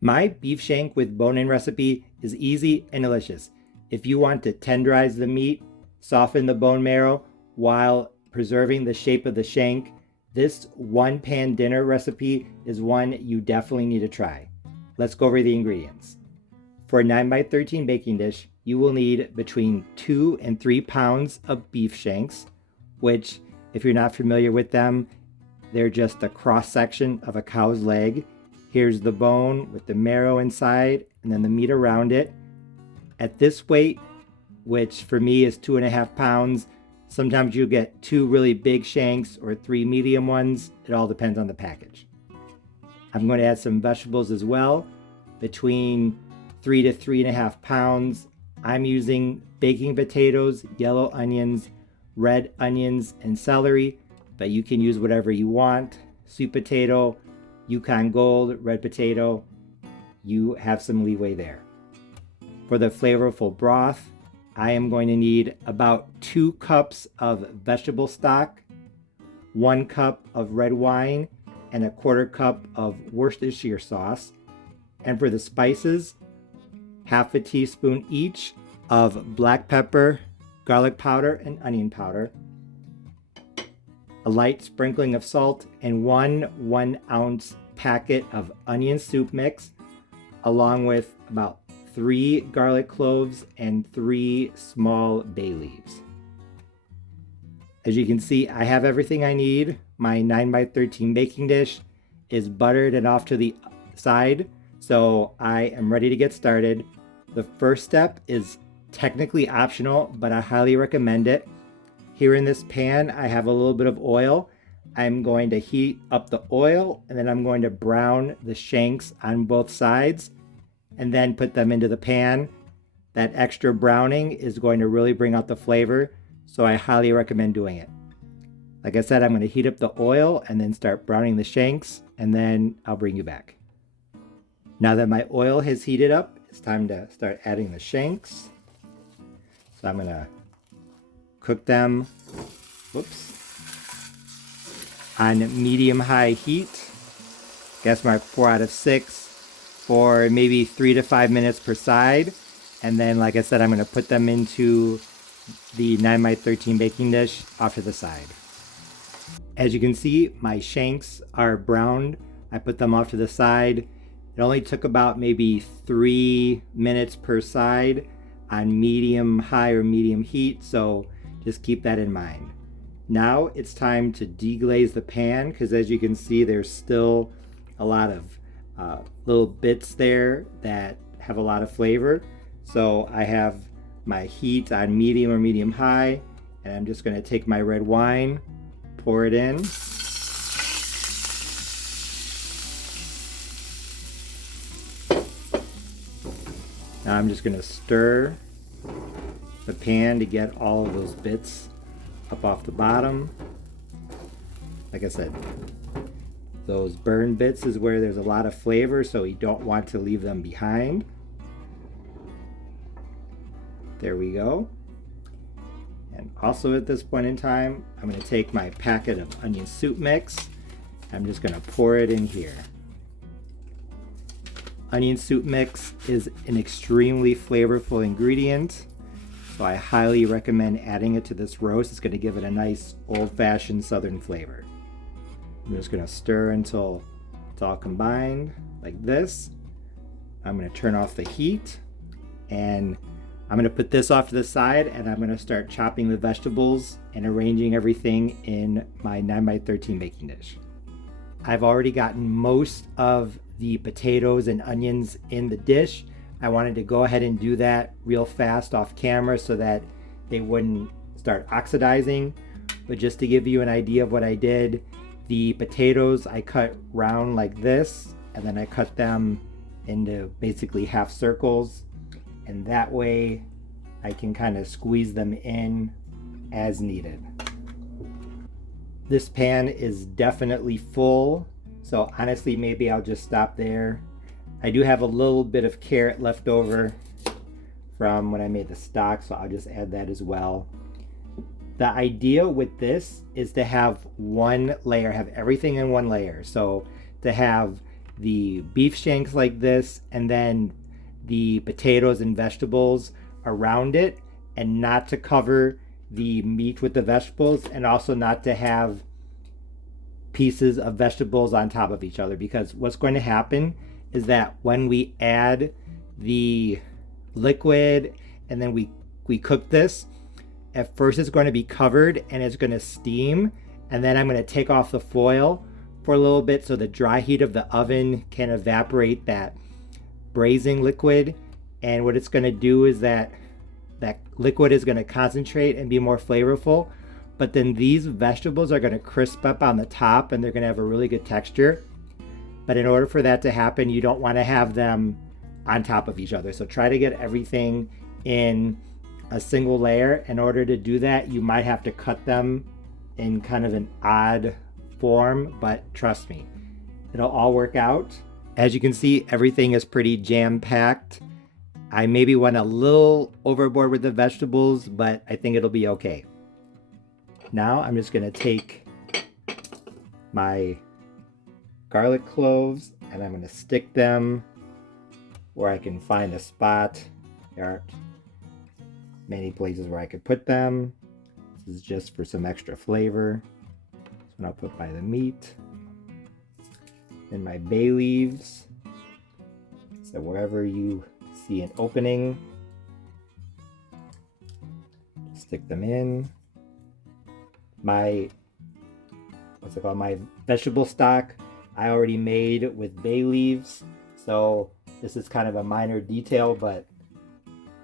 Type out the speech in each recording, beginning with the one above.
My beef shank with bone-in recipe is easy and delicious. If you want to tenderize the meat, soften the bone marrow while preserving the shape of the shank, this one-pan dinner recipe is one you definitely need to try. Let's go over the ingredients. For a 9x13 baking dish, you will need between 2 and 3 pounds of beef shanks, which, if you're not familiar with them, they're just a cross-section of a cow's leg. Here's the bone with the marrow inside and then the meat around it. At this weight, which for me is 2.5 pounds, sometimes you get 2 really big shanks or 3 medium ones. It all depends on the package. I'm going to add some vegetables as well, between 3 to 3.5 pounds. I'm using baking potatoes, yellow onions, red onions, and celery, but you can use whatever you want. Sweet potato, Yukon Gold, red potato, you have some leeway there. For the flavorful broth, I am going to need about 2 cups of vegetable stock, 1 cup of red wine, and a 1/4 cup of Worcestershire sauce. And for the spices, 1/2 teaspoon each of black pepper, garlic powder, and onion powder, a light sprinkling of salt, and 1 ounce packet of onion soup mix, along with about 3 garlic cloves and 3 small bay leaves. As you can see, I have everything I need. My 9x13 baking dish is buttered and off to the side, so I am ready to get started. The first step is technically optional, but I highly recommend it. Here in this pan, I have a little bit of oil. I'm going to heat up the oil, and then I'm going to brown the shanks on both sides and then put them into the pan. That extra browning is going to really bring out the flavor, so I highly recommend doing it. Like I said, I'm going to heat up the oil and then start browning the shanks, and then I'll bring you back. Now that my oil has heated up, it's time to start adding the shanks. So I'm going to cook them, on medium-high heat. Guess my 4 out of 6 for maybe 3 to 5 minutes per side. And then, like I said, I'm going to put them into the 9x13 baking dish off to the side. As you can see, my shanks are browned. I put them off to the side. It only took about maybe 3 minutes per side on medium high or medium heat, so just keep that in mind. Now it's time to deglaze the pan, because as you can see, there's still a lot of little bits there that have a lot of flavor. So I have my heat on medium or medium high, and I'm just going to take my red wine, pour it in. Now I'm just going to stir the pan to get all of those bits up off the bottom. Like I said, those burned bits is where there's a lot of flavor, so you don't want to leave them behind. There we go. And also at this point in time, I'm going to take my packet of onion soup mix. I'm just going to pour it in here. Onion soup mix is an extremely flavorful ingredient, so I highly recommend adding it to this roast. It's going to give it a nice old-fashioned southern flavor. I'm just going to stir until it's all combined like this. I'm going to turn off the heat, and I'm going to put this off to the side, and I'm going to start chopping the vegetables and arranging everything in my 9x13 baking dish. I've already gotten most of the potatoes and onions in the dish. I wanted to go ahead and do that real fast off camera so that they wouldn't start oxidizing. But just to give you an idea of what I did, the potatoes I cut round like this, and then I cut them into basically half circles, and that way I can kind of squeeze them in as needed. This pan is definitely full, so honestly maybe I'll just stop there. I do have a little bit of carrot left over from when I made the stock, so I'll just add that as well. The idea with this is to have one layer, have everything in one layer. So to have the beef shanks like this, and then the potatoes and vegetables around it, and not to cover the meat with the vegetables, and also not to have pieces of vegetables on top of each other, because what's going to happen is that when we add the liquid and then we cook this, at first it's going to be covered and it's going to steam, and then I'm going to take off the foil for a little bit so the dry heat of the oven can evaporate that braising liquid. And what it's going to do is that liquid is going to concentrate and be more flavorful, but then these vegetables are going to crisp up on the top and they're going to have a really good texture. But in order for that to happen, you don't want to have them on top of each other. So try to get everything in a single layer. In order to do that, you might have to cut them in kind of an odd form, but trust me, it'll all work out. As you can see, everything is pretty jam-packed. I maybe went a little overboard with the vegetables, but I think it'll be okay. Now I'm just gonna take my garlic cloves and I'm gonna stick them where I can find a spot. There aren't many places where I could put them. This is just for some extra flavor. This one I'll put by the meat. And my bay leaves. So wherever you see an opening, stick them in. My my vegetable stock I already made with bay leaves, so this is kind of a minor detail, but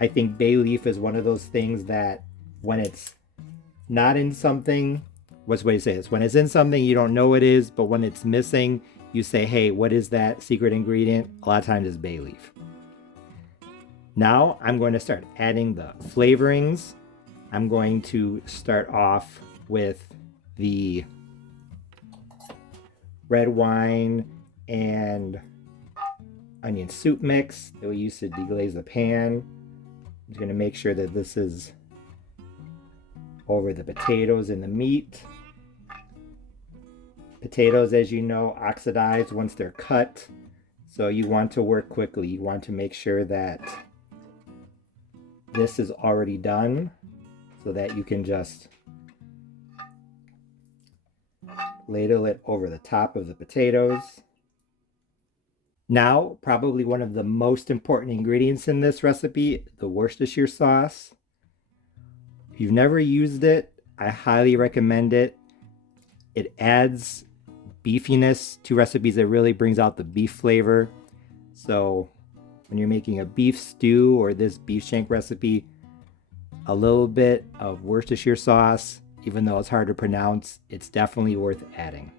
I think bay leaf is one of those things that when it's not in something, what's the way to say this? When it's in something you don't know it is, but when it's missing, you say, hey, what is that secret ingredient? A lot of times it's bay leaf. Now I'm going to start adding the flavorings. I'm going to start off with the red wine and onion soup mix that we used to deglaze the pan. I'm just going to make sure that this is over the potatoes and the meat. Potatoes, as you know, oxidize once they're cut, so you want to work quickly. You want to make sure that this is already done so that you can just ladle it over the top of the potatoes. Now, probably one of the most important ingredients in this recipe, the Worcestershire sauce. If you've never used it, I highly recommend it. It adds beefiness to recipes. It really brings out the beef flavor. So when you're making a beef stew or this beef shank recipe, a little bit of Worcestershire sauce, even though it's hard to pronounce, it's definitely worth adding.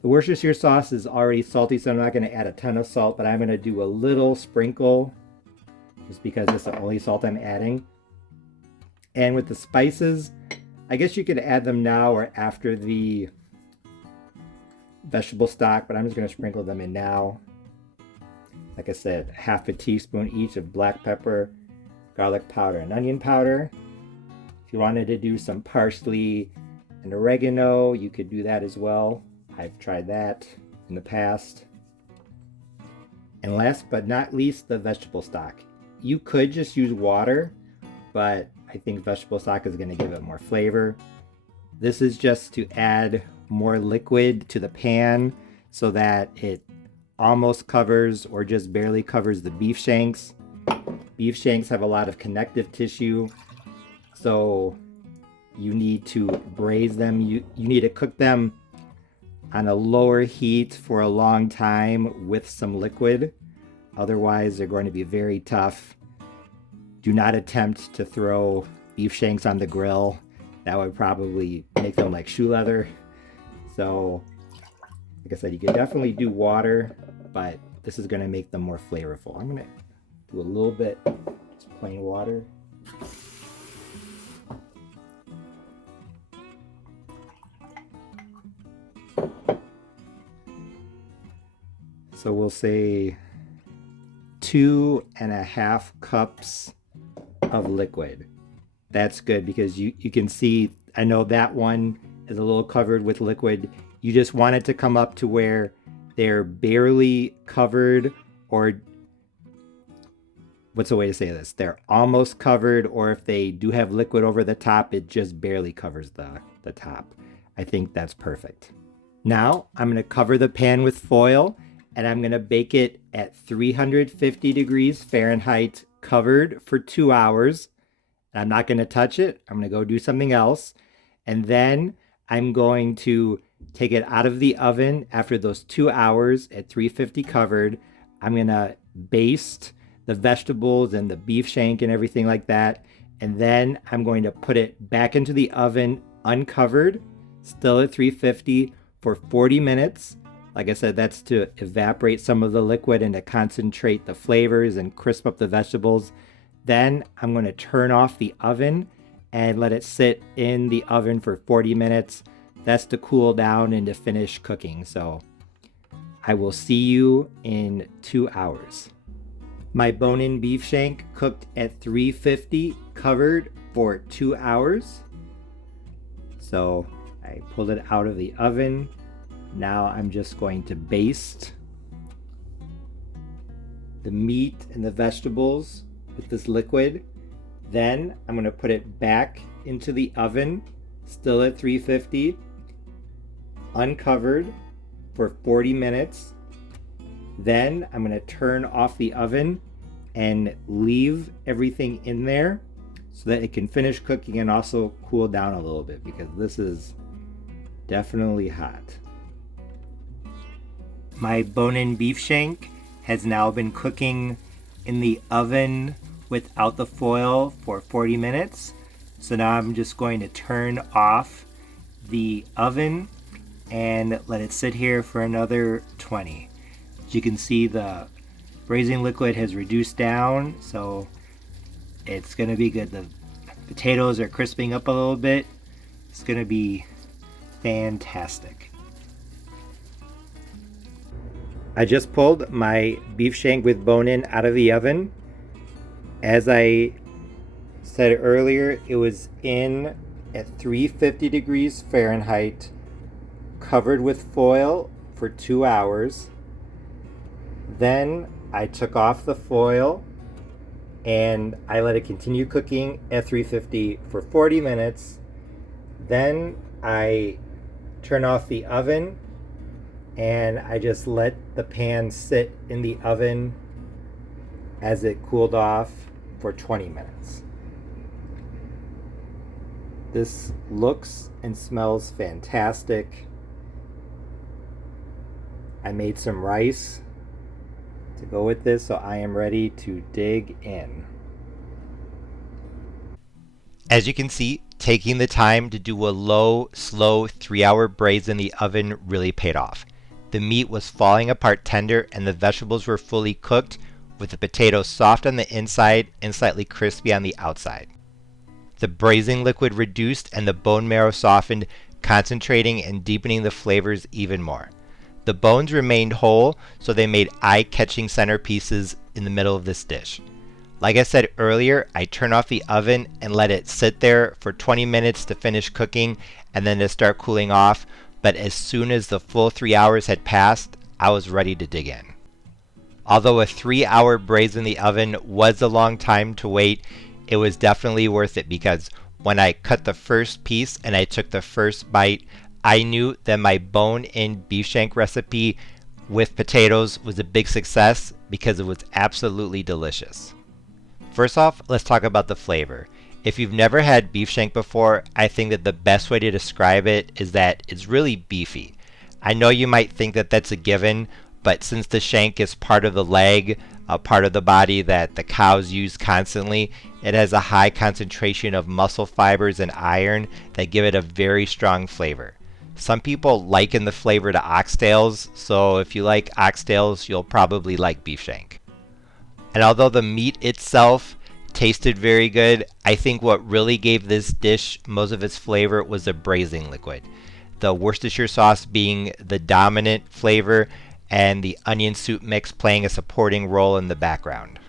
The Worcestershire sauce is already salty, so I'm not going to add a ton of salt, but I'm going to do a little sprinkle just because it's the only salt I'm adding. And with the spices, I guess you could add them now or after the vegetable stock, but I'm just going to sprinkle them in now. Like I said, half a teaspoon each of black pepper, garlic powder, and onion powder. If you wanted to do some parsley and oregano, you could do that as well. I've tried that in the past. And last but not least, the vegetable stock. You could just use water, but I think vegetable stock is going to give it more flavor. This is just to add more liquid to the pan so that it almost covers or just barely covers the beef shanks. Beef shanks have a lot of connective tissue, so you need to braise them. You need to cook them on a lower heat for a long time with some liquid. Otherwise, they're going to be very tough. Do not attempt to throw beef shanks on the grill. That would probably make them like shoe leather. So, like I said, you could definitely do water, but this is going to make them more flavorful. I'm going to do a little bit just plain water. So we'll say 2.5 cups of liquid. That's good because you can see, I know that one is a little covered with liquid. You just want it to come up to where they're barely covered, or what's the way to say this? They're almost covered, or if they do have liquid over the top, it just barely covers the top. I think that's perfect. Now I'm going to cover the pan with foil, and I'm going to bake it at 350 degrees Fahrenheit covered for 2 hours. I'm not going to touch it. I'm going to go do something else. And then I'm going to take it out of the oven after those 2 hours at 350 covered. I'm going to baste the vegetables and the beef shank and everything like that. And then I'm going to put it back into the oven uncovered, still at 350 for 40 minutes. Like I said, that's to evaporate some of the liquid and to concentrate the flavors and crisp up the vegetables. Then I'm going to turn off the oven and let it sit in the oven for 40 minutes. That's to cool down and to finish cooking. So I will see you in 2 hours. My bone-in beef shank cooked at 350 covered for 2 hours. So I pulled it out of the oven. Now I'm just going to baste the meat and the vegetables with this liquid. Then I'm going to put it back into the oven, still at 350, uncovered for 40 minutes. Then I'm going to turn off the oven and leave everything in there so that it can finish cooking and also cool down a little bit, because this is definitely hot. My bone-in beef shank has now been cooking in the oven without the foil for 40 minutes. So now I'm just going to turn off the oven and let it sit here for another 20. As you can see, the braising liquid has reduced down, so it's going to be good. The potatoes are crisping up a little bit. It's going to be fantastic. I just pulled my beef shank with bone-in out of the oven. As I said earlier, it was in at 350 degrees Fahrenheit, covered with foil for 2 hours. Then I took off the foil and I let it continue cooking at 350 for 40 minutes. Then I turn off the oven and I just let the pan sit in the oven as it cooled off for 20 minutes. This looks and smells fantastic. I made some rice to go with this, so I am ready to dig in. As you can see, taking the time to do a low, slow 3-hour braise in the oven really paid off. The meat was falling apart tender and the vegetables were fully cooked, with the potatoes soft on the inside and slightly crispy on the outside. The braising liquid reduced and the bone marrow softened, concentrating and deepening the flavors even more. The bones remained whole, so they made eye-catching centerpieces in the middle of this dish. Like I said earlier, I turned off the oven and let it sit there for 20 minutes to finish cooking and then to start cooling off, but as soon as the full 3 hours had passed, I was ready to dig in. Although a 3-hour braise in the oven was a long time to wait, it was definitely worth it, because when I cut the first piece and I took the first bite, I knew that my bone-in beef shank recipe with potatoes was a big success because it was absolutely delicious. First off, let's talk about the flavor. If you've never had beef shank before, I think that the best way to describe it is that it's really beefy. I know you might think that that's a given, but since the shank is part of the leg, a part of the body that the cows use constantly, it has a high concentration of muscle fibers and iron that give it a very strong flavor. Some people liken the flavor to oxtails, so if you like oxtails, you'll probably like beef shank. And although the meat itself tasted very good, I think what really gave this dish most of its flavor was the braising liquid. The Worcestershire sauce being the dominant flavor and the onion soup mix playing a supporting role in the background.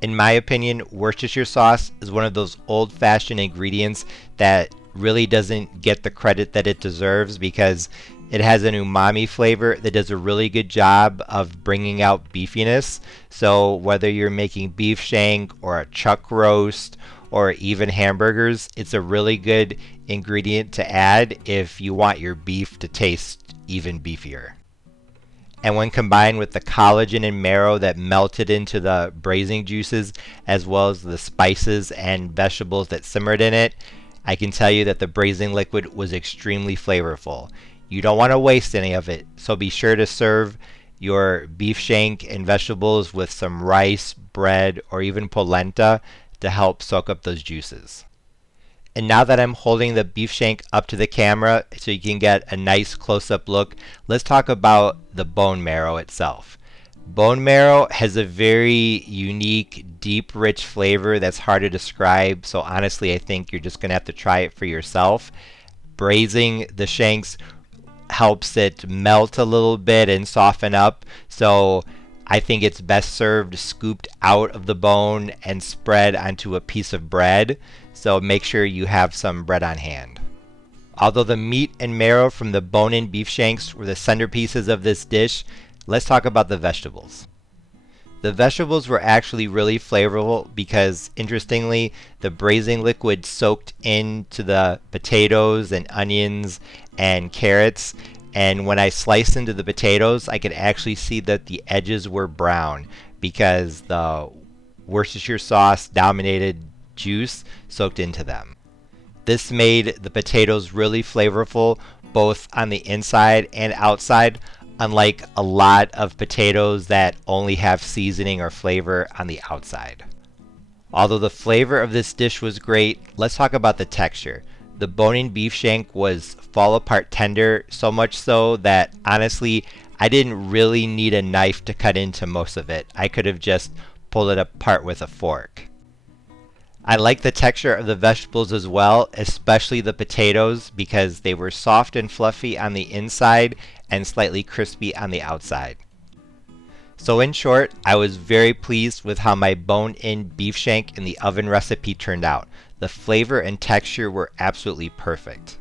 In my opinion, Worcestershire sauce is one of those old-fashioned ingredients that really doesn't get the credit that it deserves, because It has an umami flavor that does a really good job of bringing out beefiness. So whether you're making beef shank or a chuck roast or even hamburgers, it's a really good ingredient to add if you want your beef to taste even beefier. And when combined with the collagen and marrow that melted into the braising juices, as well as the spices and vegetables that simmered in it, I can tell you that the braising liquid was extremely flavorful. You don't want to waste any of it, so be sure to serve your beef shank and vegetables with some rice, bread, or even polenta to help soak up those juices. And now that I'm holding the beef shank up to the camera so you can get a nice close-up look, let's talk about the bone marrow itself. Bone marrow has a very unique, deep, rich flavor that's hard to describe, so honestly I think you're just going to have to try it for yourself. Braising the shanks helps it melt a little bit and soften up, so I think it's best served scooped out of the bone and spread onto a piece of bread, so make sure you have some bread on hand. Although the meat and marrow from the bone-in beef shanks were the centerpieces of this dish, let's talk about the vegetables. The vegetables were actually really flavorful because, interestingly, the braising liquid soaked into the potatoes and onions and carrots, and when I sliced into the potatoes, I could actually see that the edges were brown because the Worcestershire sauce dominated juice soaked into them. This made the potatoes really flavorful both on the inside and outside, unlike a lot of potatoes that only have seasoning or flavor on the outside. Although the flavor of this dish was great, let's talk about the texture. The bone-in beef shank was fall apart tender, so much so that honestly I didn't really need a knife to cut into most of it. I could have just pulled it apart with a fork. I like the texture of the vegetables as well, especially the potatoes, because they were soft and fluffy on the inside and slightly crispy on the outside. So in short, I was very pleased with how my bone-in beef shank in the oven recipe turned out. The flavor and texture were absolutely perfect.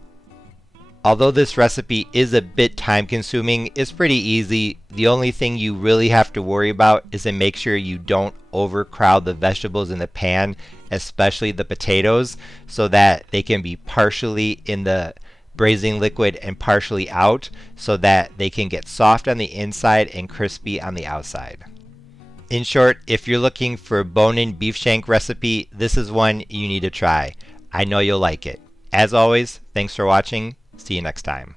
Although this recipe is a bit time consuming, it's pretty easy. The only thing you really have to worry about is to make sure you don't overcrowd the vegetables in the pan, especially the potatoes, so that they can be partially in the braising liquid and partially out, so that they can get soft on the inside and crispy on the outside. In short, if you're looking for a bone-in beef shank recipe, this is one you need to try. I know you'll like it. As always, thanks for watching. See you next time.